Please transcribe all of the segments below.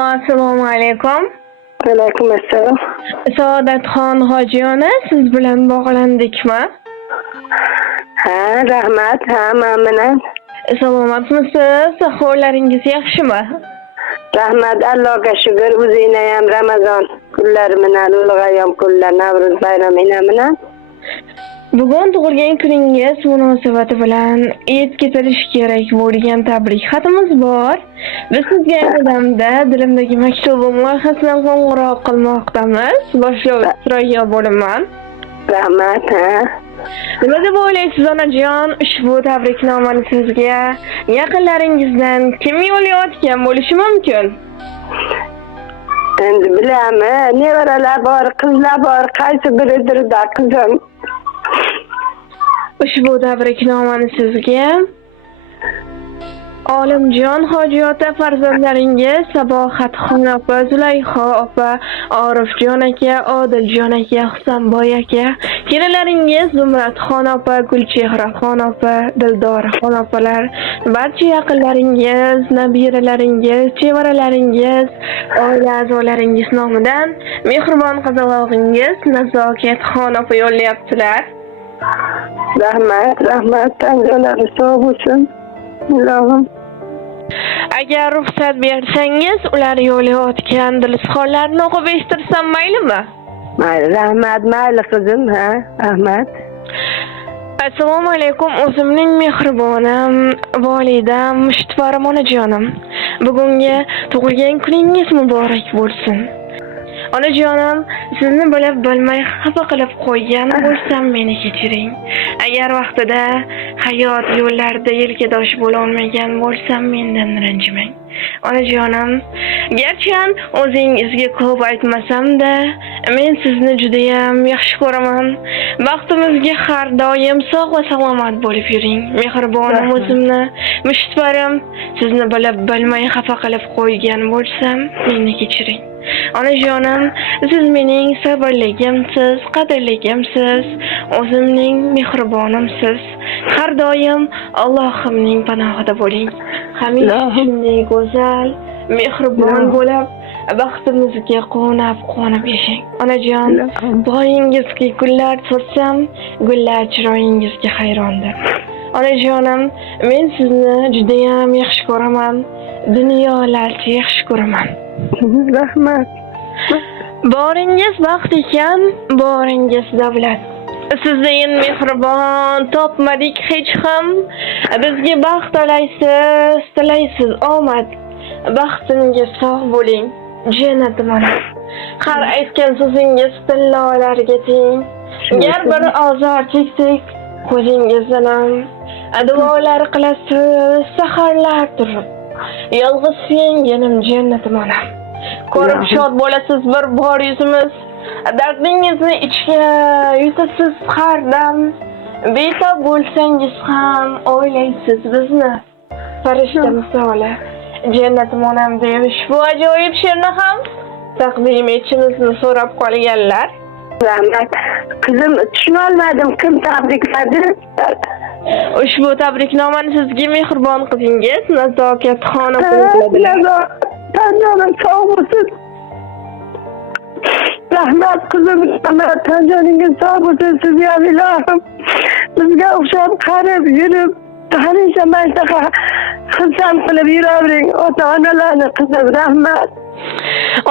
Assalomu alaykum. Alaykum assalom. Saodatxon Hojiyona, siz bilan bog'landikmi? Ha, rahmat. Ha, men bilan. Salomatmisiz? Ahvollaringiz yaxshimi? Rahmat, Allohga shukr. O'zingizga ham Ramazon kunlari bilan ulg'ayam kunlar Navro'z bayrami bilan. Bugun tug'ilgan kuningiz munosabati bilan yetkazilishi kerak bo'lgan tabrik xatimiz bor. Biz sizga yordamda dilimdagi maktubim loyihasidan qo'ng'iroq qilmoqdamiz. Boshlovchi Surayyo bo'laman. Rahmat. Ha. Nima deb o'ylaysiz onajon? Ushbu tabriknomani sizga yaqinlaringizdan kim yo'llayotgan bo'lishi mumkin? Endi bilaman, nevaralar bor, qizlar bor, qaysi biridir-da qizim. Ushbu tabriknomani sizga Olimjon Hojiyota farzandlaringiz Sabohatxon opa, Zulayho opa, Orifjon aka, Odiljon aka, Husanboy aka, kelinlaringiz Zumratxon opa, Gulchehraxon opa, Dildoraxon opalar, barcha yaqinlaringiz, nabiralaringiz, chevaralaringiz, oila a'zolaringiz nomidan mehribon qizalog'ingiz Nazokatxon opa yo'llayaptilar. Rahmat, tanjonlari sog' bo'lsin. Ilohim. Agar ruxsat bersangiz, ular yo'llayotgan dilizxonlarni o'qib eshitirsam maylimi? Mayli, rahmat, mayli qizim, ha, rahmat. Assalomu alaykum, o'zimning mehribonim, volidam, mushtvarim onajonim. Bugungi tug'ilgan kuningiz muborak bo'lsin. Onajonim, sizni bilmay xafa qilib qo'ygan bo'lsam meni kechiring. Agar vaqtida hayot yo'llarida yelkadosh bo'la olmagan bo'lsam mendan ranjimang. Onajonim, garchi o'zingizga ko'p aytmasam-da, men sizni juda ham yaxshi ko'raman. Baxtimizga har doim sog' va salomat bo'lib yuring. Mehribonim o'zimni, mushtvarim, sizni bilmay xafa qilib qo'ygan bo'lsam meni kechiring. Onajonim, siz mening sabrligimsiz, qadrligimsiz, o'zimning mehribonimsiz. Har doim Allohimning panohida bo'ling. Hamisha shunday go'zal, mehribon bo'lib, baxtimizga qonib yashang. Onajon, boyingizga gullar so'rsam, gullar chiroyingizga hayrondir. Onajonim, men sizni juda ham yaxshi ko'raman. Dunyolarcha yaxshi ko'raman. Rahmat. Boringiz baxt ekan, boringiz davlat. Sizdan mehribon topmadik hech ham. Bizga baxt tilaysiz omad. Baxtimga sog' bo'ling, jannatim ona. Har aytgan so'zingiz tillolarga teng. Gar bir ozor cheksak, ko'zingizdan ham duolar qilasiz saharlar turib. Yolg'iz senganim jannatim onam. Ko'rib shod bo'lasiz bir bor yuzimiz. Dardingizni ichga yutasiz har dam. Betob bo'lsangiz ham o'ylaysiz bizni. Farishta misoli jannatim onam deb ushbu ajoyib she'rni ham taqdim etishimizni so'rab qolganlar. Rahmat. Qizim, tushuna olmadim, kim tabrikladi? Ushbu tabriknomani sizga mehribon qizingiz Nazokatxon opa yo'lladilar. Tanjonim sog' bo'lsin. Rahmat qizim, tanjoningiz sog' bo'lsin, sizga ham ilohim. Bizga o'xshab qarib yurib, hamisha mana xursand qilib yuravering, ota-onalarni qizim, rahmat.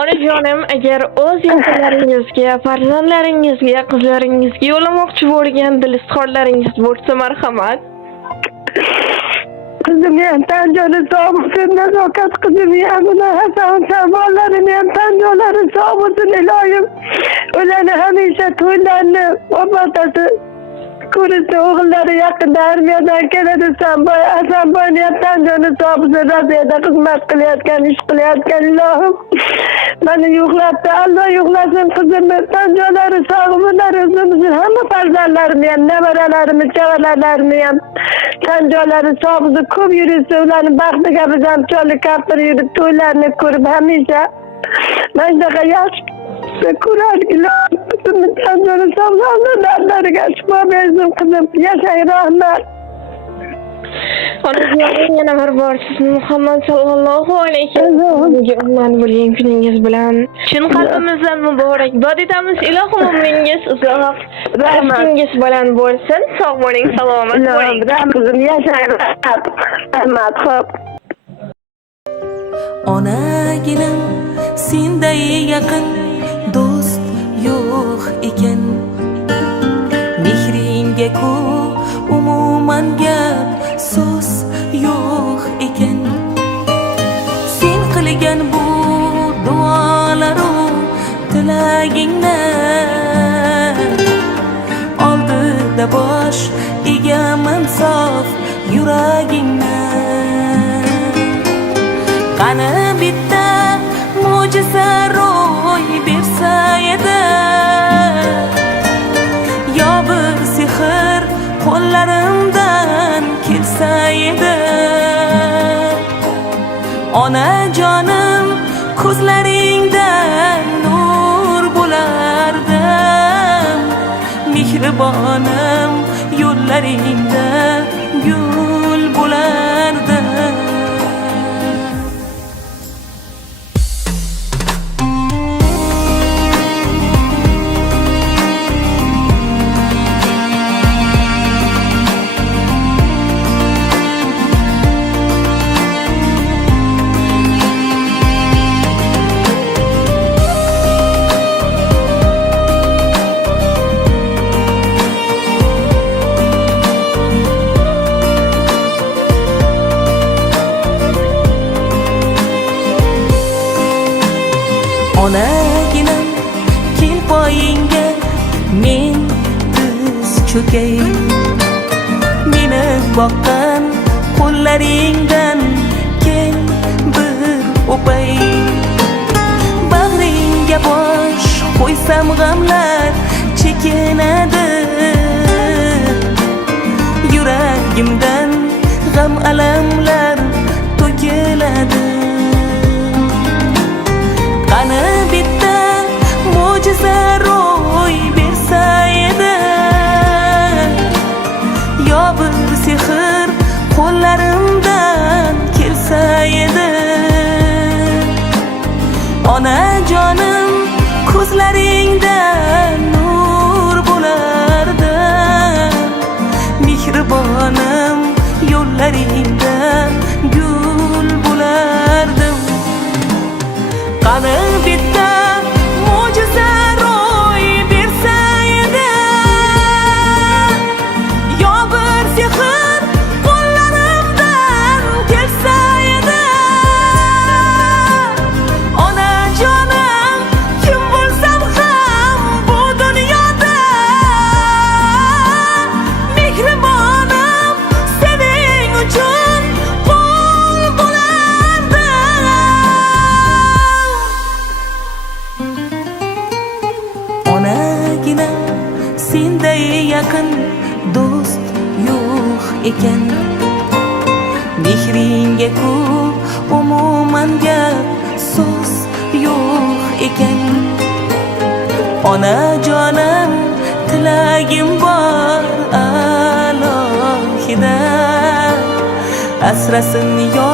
Onajonim, agar o'z yaqinlaringizga, farzandlaringizga, qizlaringizga yo'llamoqchi bo'lgan dilizxonlaringiz bo'lsa, marhamat. Qizim ham tanjoni sog' bo'lsin, Nazokat qizim ham, Hasan samollarini ham tanjonlari sog' bo'lsin, ilohim. Ularni hamisha to'ylarni obatasi ko'rishni o'g'illari yaqinda armiyadan keladi. Hasanboyni ham tanjoni sog' bo'lsin, Rabiyada xizmat qilayotgan, ish qilayotgan, ilohim. Mani yo'qlabdi, Alloh yo'qlasin qizimni, tanjonlari sog' bular o'zimizning hamma farzandlarim ham, nevaralarim, chevaralarim ham tanjonlari sog' bo'lsin, ko'p yursin, ularning baxtiga biz ham choli kampir yurib to'ylarni ko'rib hamisha mana shunaqa yaxshi ko'rardik. Tanjoni sog' bo'lsin, dardlariga shifo bersin qizim, yashang, rahmat. Onajonim yana bir bor sizni Muhammad sallallohu alayhi vasallamga umman bo'lgan kuningiz bilan chin qalbimizdan muborak dod etamiz. Ilohim umringiz uzoq, baxtingiz baland bo'lsin. Sog' bo'ling, salomat bo'ling. Kızım yaşayın. Rahmat. Xo'p. Onaginam senday yaqin do'st yo'q ekan. Mehringga ku umuman gap so'z yo'q ekan. Sen qilgan bu duolaru tilagingni oldida bosh egaman sof yuragingni. Qani bitta mo'jiza ro'y bersa edi, yo bir sehr qo'llarimdan kelsa edi. Onajonim ko'zlaringdan nur bo'lardim, mehribonim yo'llaringda gul bo'lardim. Onaginam kel poyingga men tiz cho'kay. Meni boqqan qo'llaringdan kel bir o'pay. Bag'ringga bosh qo'ysam g'amlar chekinadi. Yuragimdan g'am alamlar to'kiladi. Qani bitta mo'jiza ro'y bersa edi, yo bir sehr qo'llarimdan kelsa edi. Onajonim ko'zlaringda nur bo'lardim, mehribonim yo'llaringda gul bo'lardim. Qani bitta mo'jiza ro'y bersa edi, yo bir sehr qo'llarimdan kelsa edi. Onajonim kim bo'lsam ham bu dunyoda, mehribonim sening uchun qul bo'lardim. Onaginam senday yaqin do'st yo'q ekan. Mehringga ku umuman gap so'z yo'q ekan. Onajonim tilagim bor alohida, asrasin yo